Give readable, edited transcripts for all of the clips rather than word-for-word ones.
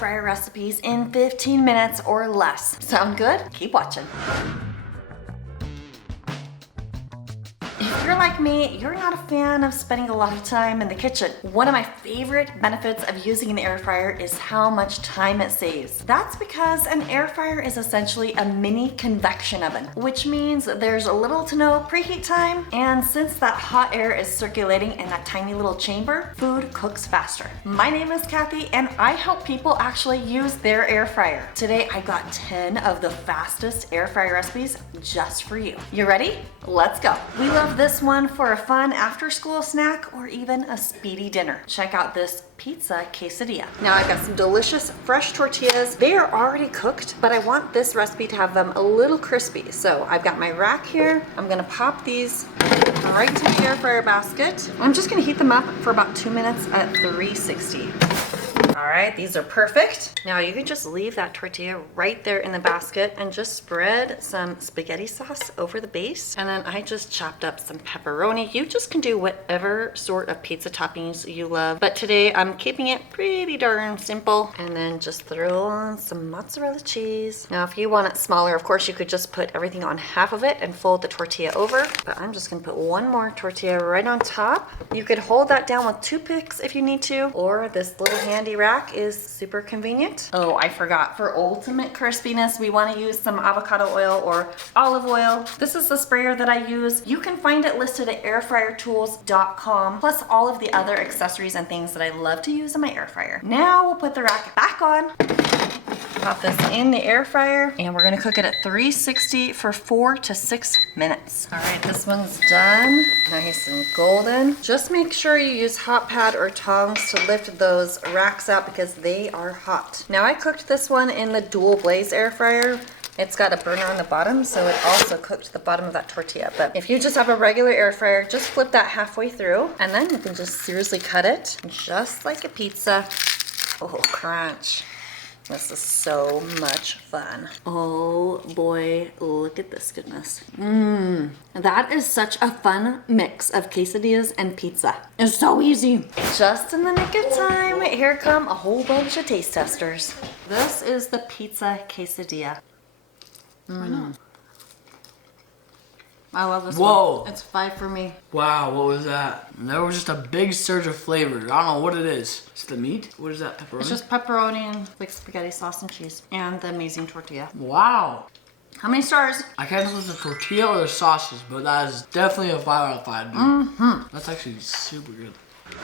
fryer recipes in 15 minutes or less. Sound good? Keep watching. If you're like me, you're not a fan of spending a lot of time in the kitchen. One of my favorite benefits of using an air fryer is how much time it saves. That's because an air fryer is essentially a mini convection oven, which means there's little to no preheat time, and since that hot air is circulating in that tiny little chamber, food cooks faster. My name is Kathy, and I help people actually use their air fryer. Today, I got 10 of the fastest air fryer recipes just for you. You ready? Let's go. We love this one for a fun after-school snack or even a speedy dinner. Check out this pizza quesadilla. Now I've got some delicious fresh tortillas. They are already cooked, but I want this recipe to have them a little crispy. So I've got my rack here. I'm gonna pop these right into the air fryer basket. I'm just gonna heat them up for about 2 minutes at 360. All right, these are perfect. Now you can just leave that tortilla right there in the basket and just spread some spaghetti sauce over the base. And then I just chopped up some pepperoni. You just can do whatever sort of pizza toppings you love. But today I'm keeping it pretty darn simple. And then just throw on some mozzarella cheese. Now if you want it smaller, of course you could just put everything on half of it and fold the tortilla over. But I'm just gonna put one more tortilla right on top. You could hold that down with toothpicks if you need to, or this little handy rack is super convenient. Oh, I forgot. For ultimate crispiness, we want to use some avocado oil or olive oil. This is the sprayer that I use. You can find it listed at airfryertools.com, plus all of the other accessories and things that I love to use in my air fryer. Now we'll put the rack back on. Pop this in the air fryer, and we're gonna cook it at 360 for 4 to 6 minutes. All right, this one's done. Nice and golden. Just make sure you use hot pad or tongs to lift those racks out because they are hot. Now I cooked this one in the dual blaze air fryer. It's got a burner on the bottom, so it also cooked the bottom of that tortilla. But if you just have a regular air fryer, just flip that halfway through, and then you can just seriously cut it just like a pizza. Oh, crunch. This is so much fun. Oh boy, look at this goodness. That is such a fun mix of quesadillas and pizza. It's so easy. Just in the nick of time, here come a whole bunch of taste testers. This is the pizza quesadilla. Why not? I love this Whoa. one. It's 5 for me. Wow, what was that? There was just a big surge of flavor. I don't know what it is. It's the meat? What is that, pepperoni? It's just pepperoni and like spaghetti sauce and cheese. And the amazing tortilla. Wow. How many stars? I can't tell if it's the tortilla or the sausage, but that is definitely a 5 out of 5, dude. That's actually super good.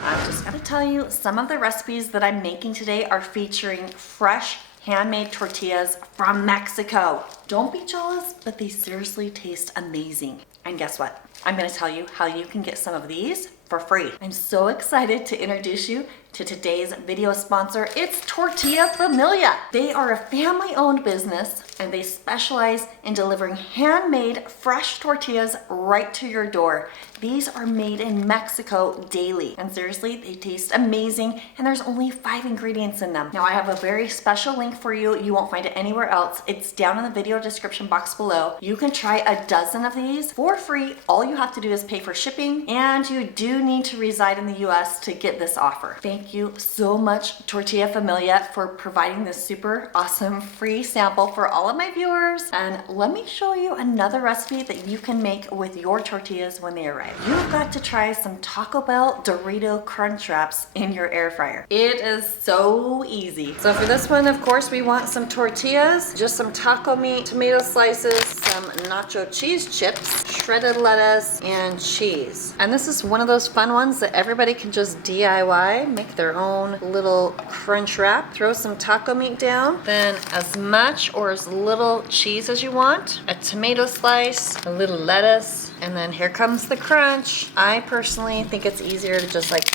I've just got to tell you, some of the recipes that I'm making today are featuring fresh handmade tortillas from Mexico. Don't be jealous, but they seriously taste amazing. And guess what? I'm gonna tell you how you can get some of these for free. I'm so excited to introduce you to today's video sponsor. It's Tortilla Familia. They are a family-owned business and they specialize in delivering handmade fresh tortillas right to your door. These are made in Mexico daily, and seriously, they taste amazing, and there's only 5 ingredients in them. Now, I have a very special link for you. You won't find it anywhere else. It's down in the video description box below. You can try a dozen of these for free. All you have to do is pay for shipping, and you do need to reside in the US to get this offer. Thank you so much, Tortilla Familia, for providing this super awesome free sample for all of my viewers. And let me show you another recipe that you can make with your tortillas when they arrive. You've got to try some Taco Bell Dorito crunch wraps in your air fryer. It is so easy. So for this one, of course, we want some tortillas, just some taco meat, tomato slices, some nacho cheese chips, shredded lettuce, and cheese. And this is one of those fun ones that everybody can just DIY, make their own little crunch wrap. Throw some taco meat down, then as much or as little cheese as you want, a tomato slice, a little lettuce, and then here comes the crunch. I personally think it's easier to just like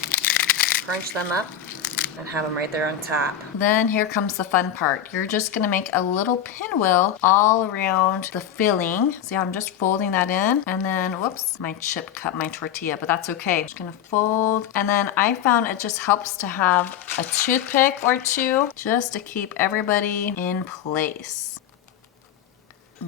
crunch them up and have them right there on top. Then here comes the fun part. You're just gonna make a little pinwheel all around the filling. See how I'm just folding that in? And then, whoops, my chip cut my tortilla, but that's okay. I'm just gonna fold. And then I found it just helps to have a toothpick or two just to keep everybody in place.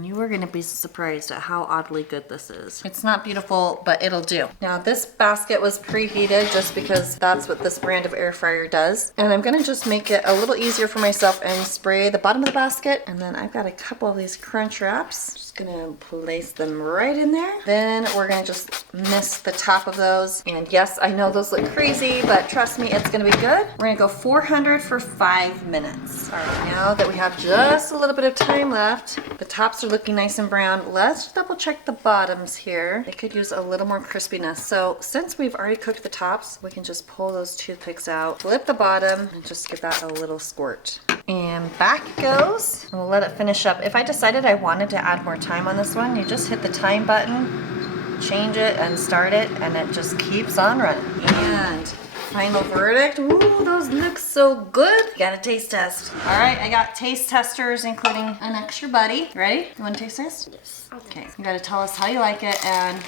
You are gonna be surprised at how oddly good this is. It's not beautiful, but it'll do. Now this basket was preheated just because that's what this brand of air fryer does. And I'm gonna just make it a little easier for myself and spray the bottom of the basket. And then I've got a couple of these crunch wraps. Just gonna place them right in there. Then we're gonna just mist the top of those. And yes, I know those look crazy, but trust me, it's gonna be good. We're gonna go 400 for 5 minutes. All right, now that we have just a little bit of time left, the tops are looking nice and brown. Let's double check the bottoms here. They could use a little more crispiness. So since we've already cooked the tops, we can just pull those toothpicks out, flip the bottom, and just give that a little squirt. And back it goes. And we'll let it finish up. If I decided I wanted to add more time on this one, you just hit the time button, change it, and start it, and it just keeps on running. And final verdict. Ooh, those look so good. Got a taste test. All right, I got taste testers, including an extra buddy. Ready? You want to taste test? Yes. Okay. You got to tell us how you like it and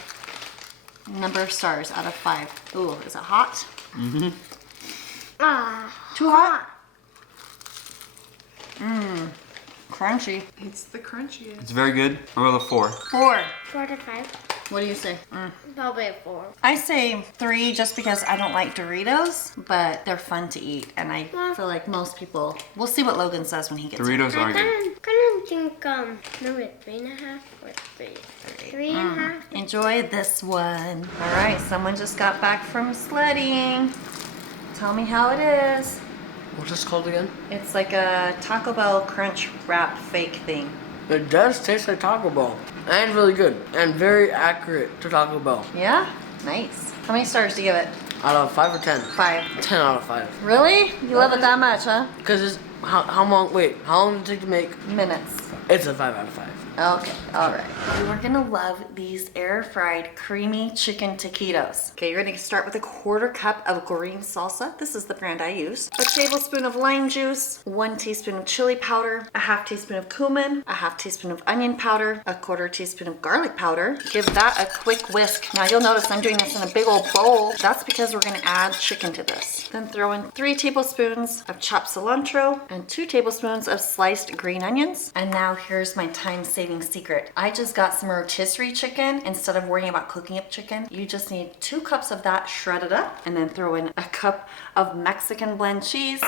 number of stars out of 5. Ooh, is it hot? Mm-hmm. Too hot? Crunchy. It's the crunchiest. It's very good. I'll go with a 4. 4. 4 to 5. What do you say? Probably a 4. I say 3 just because I don't like Doritos, but they're fun to eat. And I feel like most people, we'll see what Logan says when he gets Doritos I are good. kind of think maybe 3.5 or 3. 3.5. Enjoy this one. All right, someone just got back from sledding. Tell me how it is. What's this called again? It's like a Taco Bell crunch wrap fake thing. It does taste like Taco Bell. And really good. And very accurate to Taco Bell. Yeah? Nice. How many stars do you give it? Out of 5 or 10? 5. 10 out of 5. Really? You love it that much, huh? Because it's, how long did it take to make? Minutes. It's a 5 out of 5. Okay, all right. You are gonna love these air fried creamy chicken taquitos. Okay, you're gonna start with a 1/4 cup of green salsa. This is the brand I use. A tablespoon of lime juice, 1 teaspoon of chili powder, a 1/2 teaspoon of cumin, a 1/2 teaspoon of onion powder, a 1/4 teaspoon of garlic powder. Give that a quick whisk. Now you'll notice I'm doing this in a big old bowl. That's because we're gonna add chicken to this. Then throw in 3 tablespoons of chopped cilantro and 2 tablespoons of sliced green onions. And now here's my time-saving secret. I just got some rotisserie chicken. Instead of worrying about cooking up chicken, you just need 2 cups of that shredded up, and then throw in a cup of Mexican blend cheese.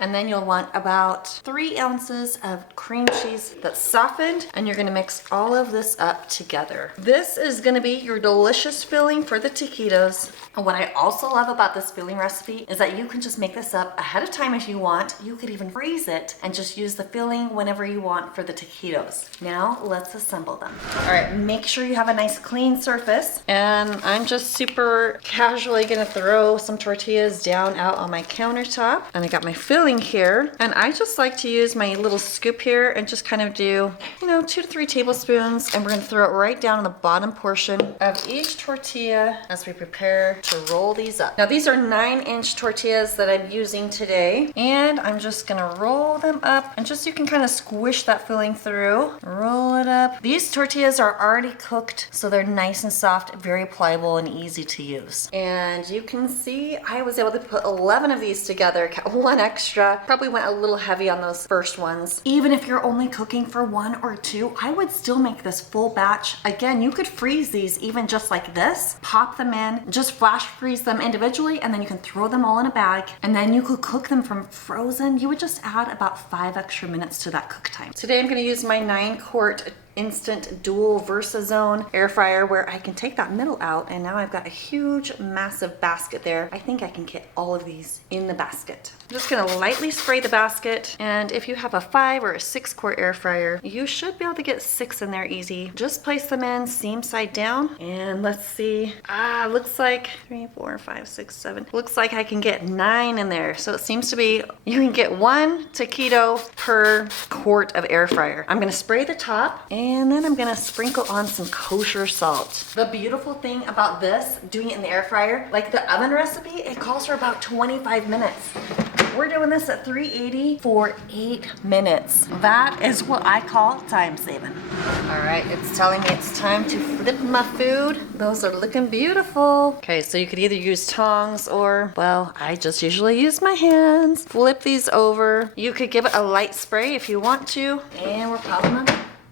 And then you'll want about 3 ounces of cream cheese that's softened, and you're gonna mix all of this up together. This is gonna be your delicious filling for the taquitos. And what I also love about this filling recipe is that you can just make this up ahead of time if you want. You could even freeze it and just use the filling whenever you want for the taquitos. Now let's assemble them. All right, make sure you have a nice clean surface. And I'm just super casually gonna throw some tortillas down out on my countertop. And I got my filling here, and I just like to use my little scoop here and just kind of do, 2 to 3 tablespoons, and we're gonna throw it right down on the bottom portion of each tortilla as we prepare to roll these up. Now these are 9-inch tortillas that I'm using today, and I'm just gonna roll them up, and just you can kind of squish that filling through, roll it up. These tortillas are already cooked, so they're nice and soft, very pliable and easy to use. And you can see I was able to put 11 of these together, 1 extra. Probably went a little heavy on those first ones. Even if you're only cooking for 1 or 2, I would still make this full batch. Again, you could freeze these even just like this, pop them in, just flash freeze them individually, and then you can throw them all in a bag, and then you could cook them from frozen. You would just add about 5 extra minutes to that cook time. Today I'm gonna use my 9-quart instant dual VersaZone air fryer where I can take that middle out, and now I've got a huge massive basket there. I think I can get all of these in the basket. I'm just gonna lightly spray the basket, and if you have a 5 or a 6-quart air fryer, you should be able to get 6 in there easy. Just place them in seam side down, and let's see. Looks like 3, 4, 5, 6, 7. Looks like I can get 9 in there. So it seems to be you can get 1 taquito per quart of air fryer. I'm gonna spray the top, and then I'm gonna sprinkle on some kosher salt. The beautiful thing about this, doing it in the air fryer, like the oven recipe, it calls for about 25 minutes. We're doing this at 380 for 8 minutes. That is what I call time saving. All right, it's telling me it's time to flip my food. Those are looking beautiful. Okay, so you could either use tongs or, well, I just usually use my hands. Flip these over. You could give it a light spray if you want to. And we're popping them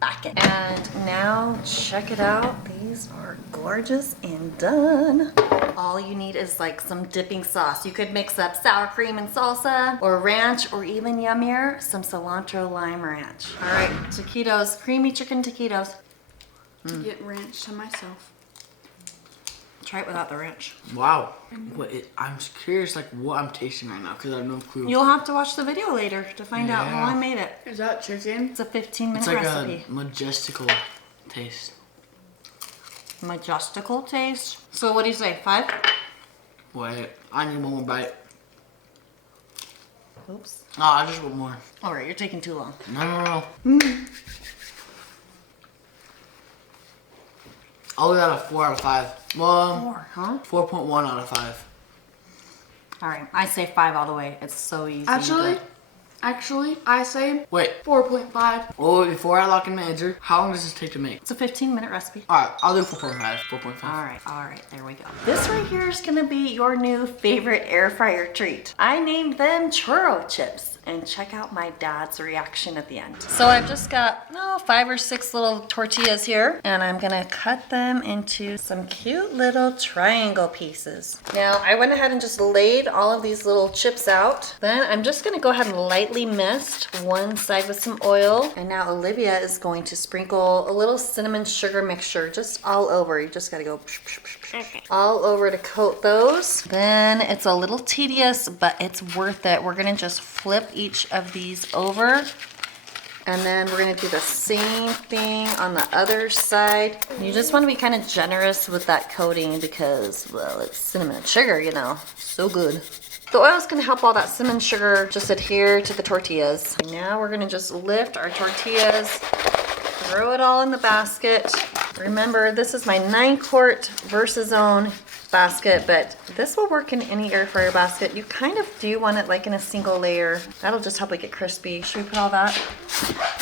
back in. And now check it out. These are gorgeous and done. All you need is like some dipping sauce. You could mix up sour cream and salsa or ranch, or even yummier, some cilantro lime ranch. All right, taquitos, creamy chicken taquitos. Get ranch to myself. Try it without the ranch. Wow. I'm curious like what I'm tasting right now because I have no clue. You'll have to watch the video later to find out how I made it. Is that chicken? It's a 15-minute It's like recipe. a majestical taste. Majestical taste. So what do you say, 5? Wait, I need one more bite. Oops. No, I just want more. All right, you're taking too long. No. I'll give that a 4 out of 5. Well, 4, huh? 4.1 out of 5. All right, I say 5 all the way. It's so easy. Actually, I say Wait. 4.5. Oh, before I lock in my answer, how long does this take to make? It's a 15-minute recipe. Alright, I'll do 4.5. 4.5. All right, there we go. This right here is gonna be your new favorite air fryer treat. I named them Churro Chips. And check out my dad's reaction at the end. So I've just got 5 or 6 little tortillas here, and I'm gonna cut them into some cute little triangle pieces. Now I went ahead and just laid all of these little chips out. Then I'm just gonna go ahead and lightly mist one side with some oil. And now Olivia is going to sprinkle a little cinnamon sugar mixture just all over. You just gotta go all over to coat those. Then it's a little tedious, but it's worth it. We're gonna just flip each of these over, and then we're gonna do the same thing on the other side. You just wanna be kind of generous with that coating because, well, it's cinnamon and sugar, you know, so good. The oil is gonna help all that cinnamon sugar just adhere to the tortillas. Now we're gonna just lift our tortillas, throw it all in the basket. Remember, this is my 9-quart VersaZone basket, but this will work in any air fryer basket. You kind of do want it like in a single layer. That'll just help it get crispy. Should we put all that?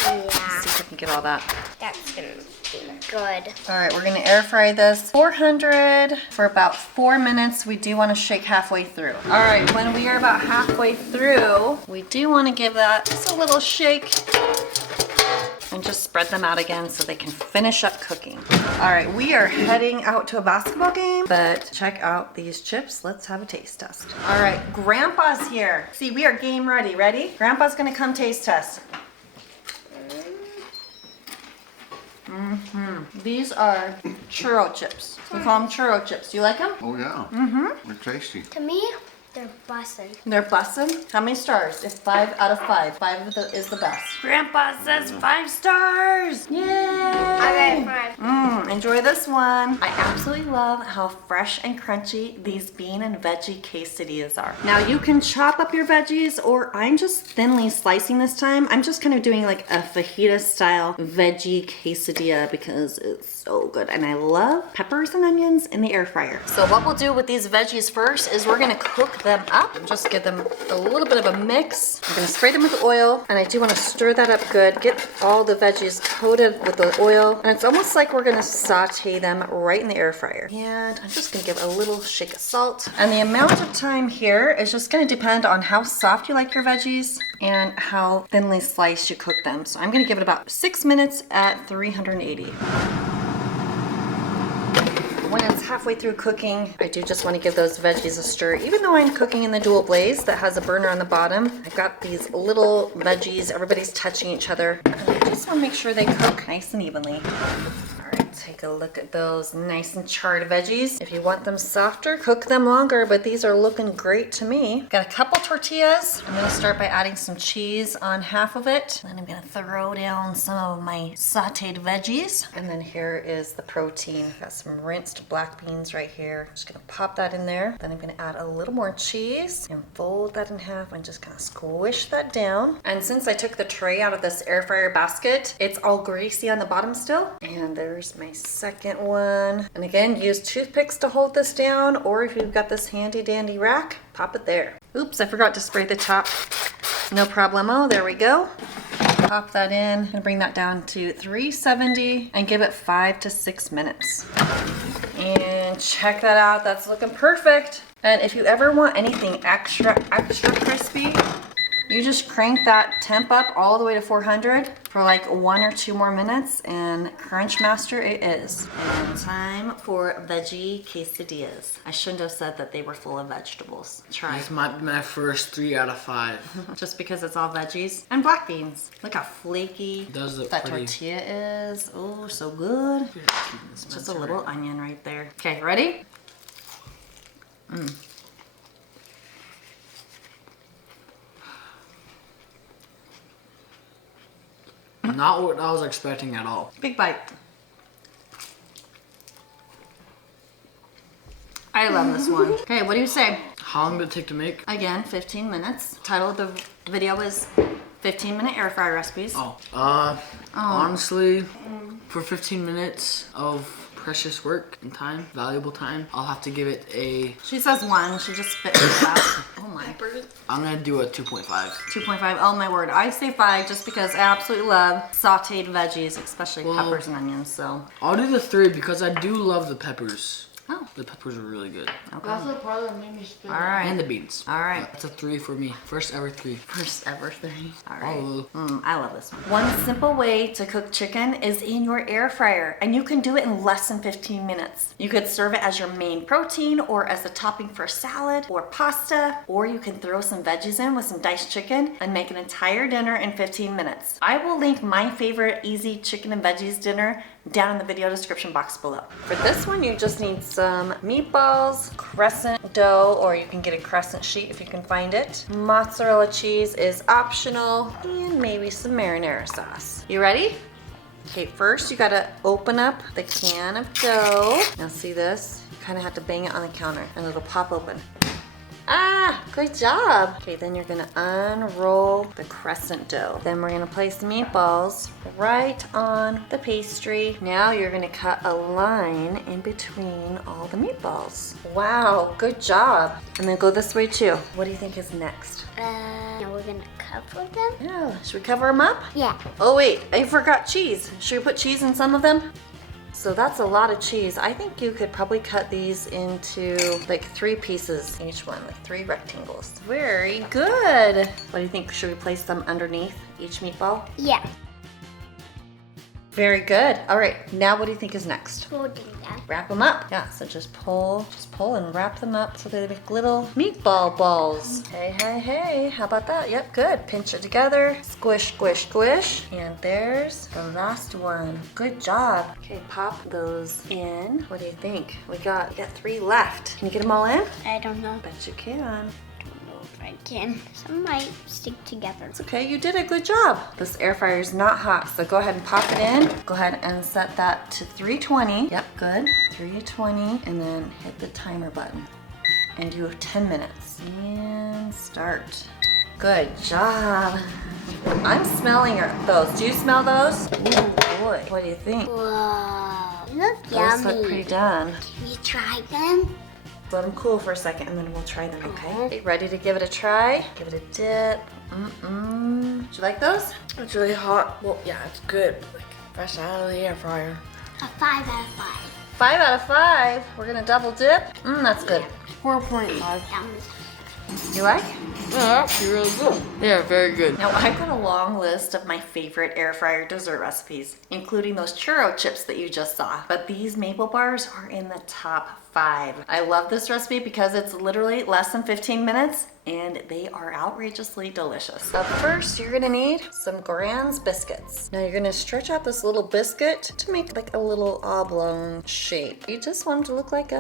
Yeah. Let's see if we can get all that. That's gonna be good. All right, we're gonna air fry this 400 for about 4 minutes. We do want to shake halfway through. All right, when we are about halfway through, we do want to give that just a little shake and just spread them out again so they can finish up cooking. All right, we are heading out to a basketball game, but check out these chips. Let's have a taste test. All right, Grandpa's here. See, we are game ready. Ready? Grandpa's gonna come taste test. These are churro chips. We call them churro chips. Do you like them? Oh yeah. They're tasty. To me, they're bussin'. They're bussin'. How many stars? It's 5 out of 5. 5 is the best. Grandpa says 5 stars. Yay! I got 5. Enjoy this one. I absolutely love how fresh and crunchy these bean and veggie quesadillas are. Now you can chop up your veggies, or I'm just thinly slicing this time. I'm just kind of doing like a fajita style veggie quesadilla because it's so good. And I love peppers and onions in the air fryer. So what we'll do with these veggies first is we're gonna cook them up. Just give them a little bit of a mix. I'm gonna spray them with oil, and I do wanna stir that up good. Get all the veggies coated with the oil, and it's almost like we're gonna saute them right in the air fryer. And I'm just gonna give a little shake of salt. And the amount of time here is just gonna depend on how soft you like your veggies and how thinly sliced you cook them. So I'm gonna give it about 6 minutes at 380. When it's halfway through cooking, I do just want to give those veggies a stir. Even though I'm cooking in the dual blaze that has a burner on the bottom, I've got these little veggies. Everybody's touching each other. And I just want to make sure they cook nice and evenly. All right, take a look at those nice and charred veggies. If you want them softer, cook them longer, but these are looking great to me. Got a couple tortillas. I'm gonna start by adding some cheese on half of it. Then I'm gonna throw down some of my sauteed veggies. And then here is the protein. Got some rinsed black beans right here. Just gonna pop that in there. Then I'm gonna add a little more cheese and fold that in half and just kind of squish that down. And since I took the tray out of this air fryer basket, it's all greasy on the bottom still. And there's my second one. And again, use toothpicks to hold this down, or if you've got this handy dandy rack, pop it there. Oops, I forgot to spray the top. No problemo, there we go. Pop that in and bring that down to 370 and give it 5 to 6 minutes. And check that out, that's looking perfect. And if you ever want anything extra crispy, You just crank that temp up all the way to 400 for like 1 or 2 more minutes, and Crunch Master it is. And time for veggie quesadillas. I shouldn't have said that they were full of vegetables. Try. This might be my first 3 out of 5. Just because it's all veggies and black beans. Look how flaky Does look that pretty. tortilla is. Oh, so good. Just a little onion right there. Okay, ready? Not what I was expecting at all. Big bite. I love this one. Okay, what do you say? How long did it take to make? Again, 15 minutes. Title of the video is 15-minute air fryer recipes. Honestly, for 15 minutes of precious work and time, valuable time, I'll have to give it a... She says 1. She just spit it out. Oh my. I'm gonna do a 2.5. 2.5. Oh my word. I say 5 just because I absolutely love sauteed veggies, especially peppers and onions. So. I'll do the 3 because I do love the peppers. Oh. The peppers are really good. Okay. That's the part that made me spit. All right. And the beans. All right. That's a 3 for me. First ever 3. First ever 3. All right. Oh. I love this one. One simple way to cook chicken is in your air fryer, and you can do it in less than 15 minutes. You could serve it as your main protein or as a topping for salad or pasta, or you can throw some veggies in with some diced chicken and make an entire dinner in 15 minutes. I will link my favorite easy chicken and veggies dinner down in the video description box below. For this one, you just need some meatballs, Crescent dough, or you can get a Crescent sheet if you can find it. Mozzarella cheese is optional, and maybe some marinara sauce. You ready? Okay, first you gotta open up the can of dough. Now see this? You kinda have to bang it on the counter and it'll pop open. Ah, great job. Okay, then you're gonna unroll the Crescent dough. Then we're gonna place the meatballs right on the pastry. Now you're gonna cut a line in between all the meatballs. Wow, good job. And then go this way too. What do you think is next? We're gonna cover them? Yeah, should we cover them up? Yeah. Oh wait, I forgot cheese. Should we put cheese in some of them? So that's a lot of cheese. I think you could probably cut these into like 3 pieces each one, like 3 rectangles. Very good. What do you think? Should we place them underneath each meatball? Yeah. Very good. All right, now what do you think is next? Holding them. Wrap them up. Yeah, so just pull and wrap them up so they make little meatball balls. Hey, how about that? Yep, good. Pinch it together, squish, squish, squish. And there's the last one. Good job. Okay, pop those in. What do you think? We got 3 left. Can you get them all in? I don't know. Bet you can. Don't know if I can. Some might stick together. It's okay, you did a good job. This air fryer is not hot, so go ahead and pop it in. Go ahead and set that to 320. Yep, good. 320, and then hit the timer button. And do 10 minutes. And start. Good job. I'm smelling those. Do you smell those? Oh boy. What do you think? Whoa. Look Those yummy. look pretty done. Can you try them? Let them cool for a second and then we'll try them, okay? Ready to give it a try? Give it a dip. Did you like those? It's really hot. Well, yeah, it's good. But like fresh out of the air fryer. A 5 out of 5. 5 out of 5. We're gonna double dip. That's good. 4.5. Yum. You like? Yeah, actually really good. Yeah, very good. Now I've got a long list of my favorite air fryer dessert recipes, including those churro chips that you just saw. But these maple bars are in the top 5. I love this recipe because it's literally less than 15 minutes and they are outrageously delicious. But first, you're gonna need some Grand's biscuits. Now you're gonna stretch out this little biscuit to make like a little oblong shape. You just want it to look like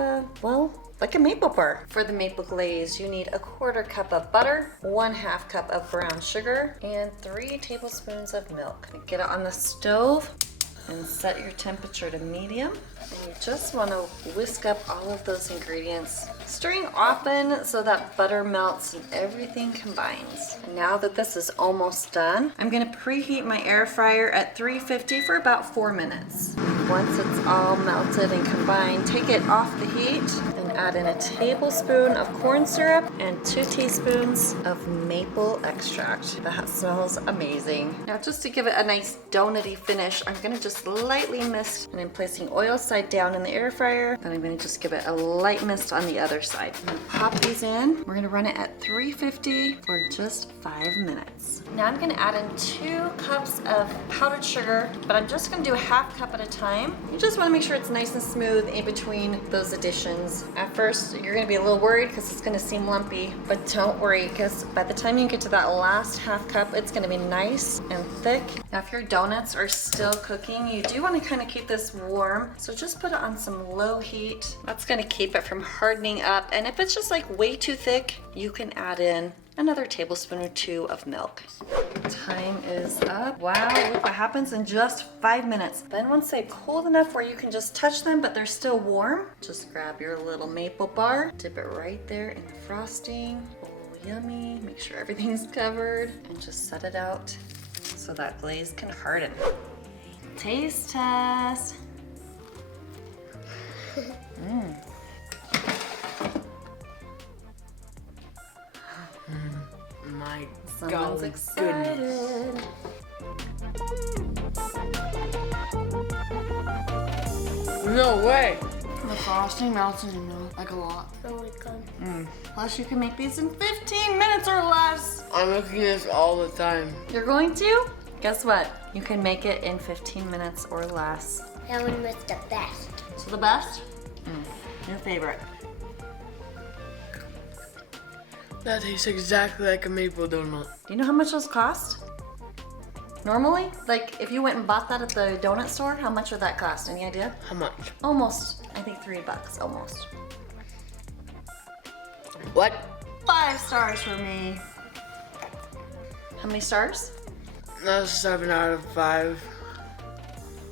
like a maple bar. For the maple glaze, you need 1/4 cup of butter, 1/2 cup of brown sugar, and 3 tablespoons of milk. Get it on the stove and set your temperature to medium. And you just want to whisk up all of those ingredients, stirring often so that butter melts and everything combines. Now that this is almost done, I'm going to preheat my air fryer at 350 for about 4 minutes. Once it's all melted and combined, take it off the heat and add in a tablespoon of corn syrup and 2 teaspoons of maple extract. That smells amazing. Now just to give it a nice donutty finish, I'm gonna just lightly mist, and I'm placing oil side down in the air fryer. Then I'm gonna just give it a light mist on the other side. I'm gonna pop these in. We're gonna run it at 350 for just 5 minutes. Now I'm gonna add in 2 cups of powdered sugar, but I'm just gonna do a half cup at a time. You just wanna make sure it's nice and smooth in between those additions. At first, you're gonna be a little worried because it's gonna seem lumpy, but don't worry, because by the time you get to that last half cup, it's gonna be nice and thick. Now if your donuts are still cooking, you do wanna kinda keep this warm, so just put it on some low heat. That's gonna keep it from hardening up, and if it's just like way too thick, you can add in another tablespoon or 2 of milk. Time is up. Wow, look what happens in just 5 minutes. Then once they've cooled enough where you can just touch them, but they're still warm, just grab your little maple bar, dip it right there in the frosting. Oh, yummy. Make sure everything's covered, and just set it out so that glaze can harden. Taste test. My Someone's golly excited. goodness. No way. The frosting melts in your mouth like a lot. Oh my god. Plus you can make these in 15 minutes or less. I'm making this all the time. You're going to? Guess what? You can make it in 15 minutes or less. That one was the best. So the best? Your favorite. That tastes exactly like a maple donut. Do you know how much those cost? Normally? Like if you went and bought that at the donut store, how much would that cost? Any idea? How much? Almost, I think $3, almost. What? 5 stars for me. How many stars? That's 7 out of 5.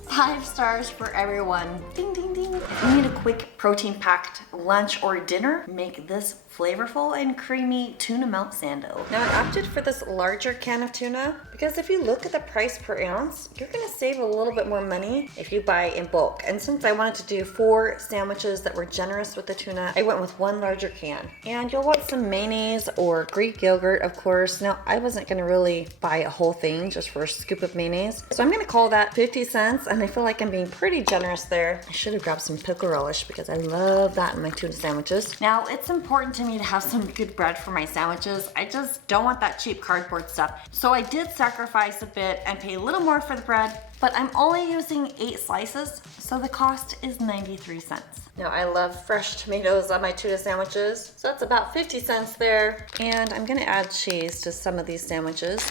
5 stars for everyone. Ding, ding, ding. If you need a quick protein-packed lunch or dinner, make this flavorful and creamy tuna melt sando. Now I opted for this larger can of tuna because if you look at the price per ounce, you're gonna save a little bit more money if you buy in bulk. And since I wanted to do 4 sandwiches that were generous with the tuna, I went with 1 larger can. And you'll want some mayonnaise or Greek yogurt, of course. Now I wasn't gonna really buy a whole thing just for a scoop of mayonnaise. So I'm gonna call that 50 cents, and I feel like I'm being pretty generous there. I should have grabbed some pickle relish because I love that in my tuna sandwiches. Now it's important to me to have some good bread for my sandwiches. I just don't want that cheap cardboard stuff. So I did sacrifice a bit and pay a little more for the bread, but I'm only using 8 slices, so the cost is 93 cents. Now I love fresh tomatoes on my tuna sandwiches, so that's about 50 cents there. And I'm gonna add cheese to some of these sandwiches.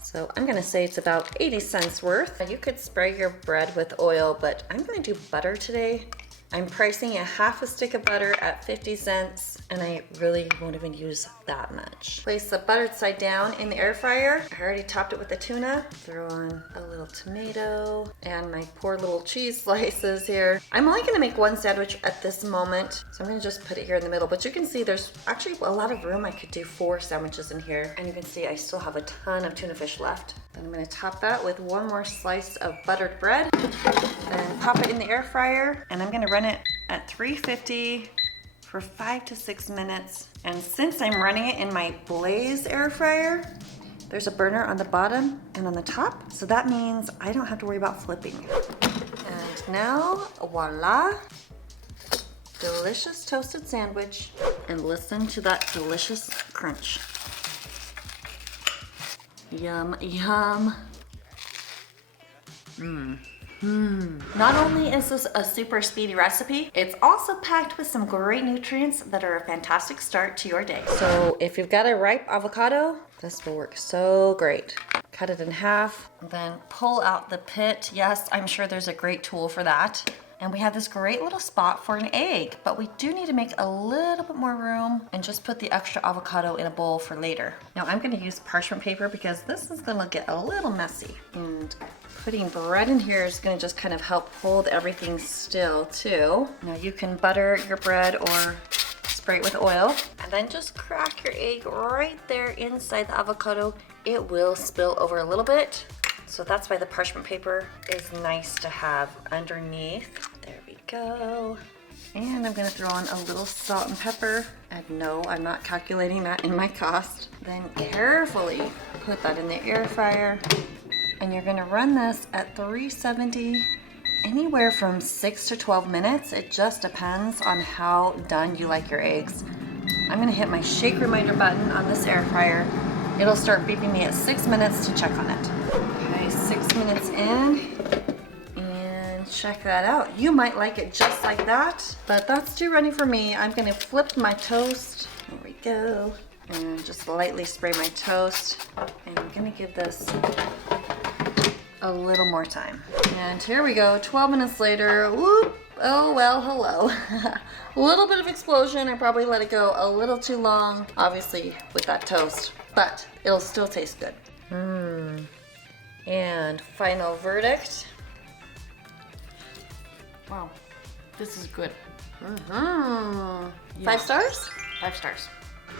So I'm gonna say it's about 80 cents worth. Now you could spray your bread with oil, but I'm gonna do butter today. I'm pricing a half a stick of butter at 50 cents, and I really won't even use that much. Place the buttered side down in the air fryer. I already topped it with the tuna. Throw on a little tomato and my poor little cheese slices here. I'm only gonna make 1 sandwich at this moment, so I'm gonna just put it here in the middle. But you can see there's actually a lot of room. I could do 4 sandwiches in here. And you can see I still have a ton of tuna fish left. Then I'm gonna top that with 1 more slice of buttered bread. Then pop it in the air fryer, and I'm gonna run it at 350 for 5 to 6 minutes. And since I'm running it in my Blaze air fryer, there's a burner on the bottom and on the top, so that means I don't have to worry about flipping. And now, voila, delicious toasted sandwich. And listen to that delicious crunch. Yum, yum. Not only is this a super speedy recipe, it's also packed with some great nutrients that are a fantastic start to your day. So if you've got a ripe avocado, this will work so great. Cut it in half, then pull out the pit. Yes, I'm sure there's a great tool for that. And we have this great little spot for an egg, but we do need to make a little bit more room and just put the extra avocado in a bowl for later. Now I'm gonna use parchment paper because this is gonna get a little messy. And putting bread in here is gonna just kind of help hold everything still too. Now you can butter your bread or spray it with oil, and then just crack your egg right there inside the avocado. It will spill over a little bit. So that's why the parchment paper is nice to have underneath. There we go. And I'm gonna throw on a little salt and pepper. And no, I'm not calculating that in my cost. Then carefully put that in the air fryer. And you're gonna run this at 370, anywhere from 6 to 12 minutes. It just depends on how done you like your eggs. I'm gonna hit my shake reminder button on this air fryer. It'll start beeping me at 6 minutes to check on it. Okay, 6 minutes in. Check that out. You might like it just like that, but that's too runny for me. I'm gonna flip my toast. There we go. And just lightly spray my toast. And I'm gonna give this a little more time. And here we go, 12 minutes later. Whoop, oh well, hello. A little bit of explosion. I probably let it go a little too long, obviously with that toast, but it'll still taste good. And final verdict. Wow, this is good. Yeah. 5 stars? 5 stars.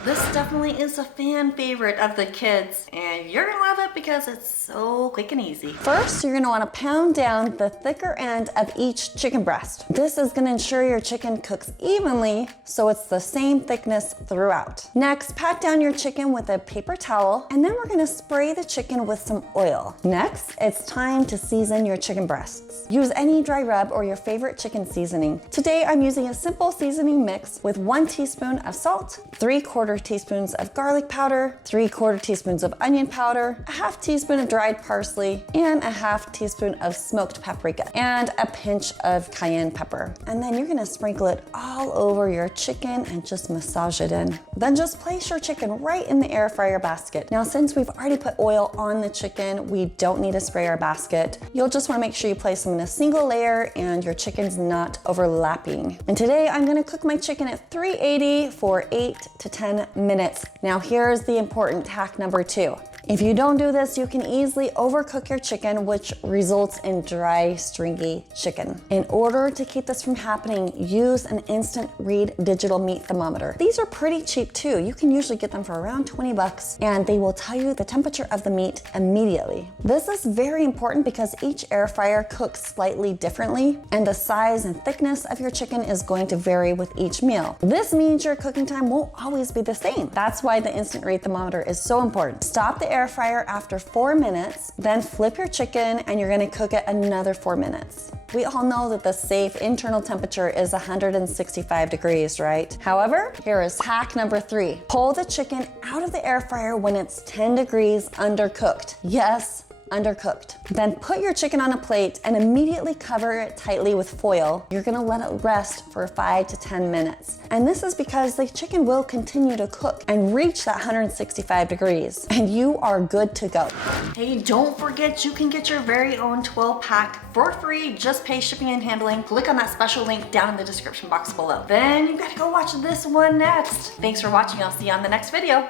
This definitely is a fan favorite of the kids, and you're gonna love it because it's so quick and easy. First, you're gonna wanna pound down the thicker end of each chicken breast. This is gonna ensure your chicken cooks evenly, so it's the same thickness throughout. Next, pat down your chicken with a paper towel, and then we're gonna spray the chicken with some oil. Next, it's time to season your chicken breasts. Use any dry rub or your favorite chicken seasoning. Today, I'm using a simple seasoning mix with 1 teaspoon of salt, 3/4 teaspoons of garlic powder, 3/4 teaspoons of onion powder, a 1/2 teaspoon of dried parsley, and a 1/2 teaspoon of smoked paprika, and a pinch of cayenne pepper. And then you're gonna sprinkle it all over your chicken and just massage it in. Then just place your chicken right in the air fryer basket. Now, since we've already put oil on the chicken, we don't need to spray our basket. You'll just wanna make sure you place them in a single layer and your chicken's not overlapping. And today I'm gonna cook my chicken at 380 for 8 to 10 minutes. Now here's the important hack number 2. If you don't do this, you can easily overcook your chicken, which results in dry, stringy chicken. In order to keep this from happening, use an instant read digital meat thermometer. These are pretty cheap too. You can usually get them for around 20 bucks, and they will tell you the temperature of the meat immediately. This is very important because each air fryer cooks slightly differently, and the size and thickness of your chicken is going to vary with each meal. This means your cooking time won't always be the same. That's why the instant read thermometer is so important. Stop the air fryer after 4 minutes, then flip your chicken and you're gonna cook it another 4 minutes. We all know that the safe internal temperature is 165 degrees, right? However, here is hack number 3. Pull the chicken out of the air fryer when it's 10 degrees undercooked. Yes, undercooked. Then put your chicken on a plate and immediately cover it tightly with foil. You're gonna let it rest for 5 to 10 minutes. And this is because the chicken will continue to cook and reach that 165 degrees, and you are good to go. Hey, don't forget you can get your very own 12-pack for free. Just pay shipping and handling. Click on that special link down in the description box below. Then you gotta go watch this one next. Thanks for watching. I'll see you on the next video.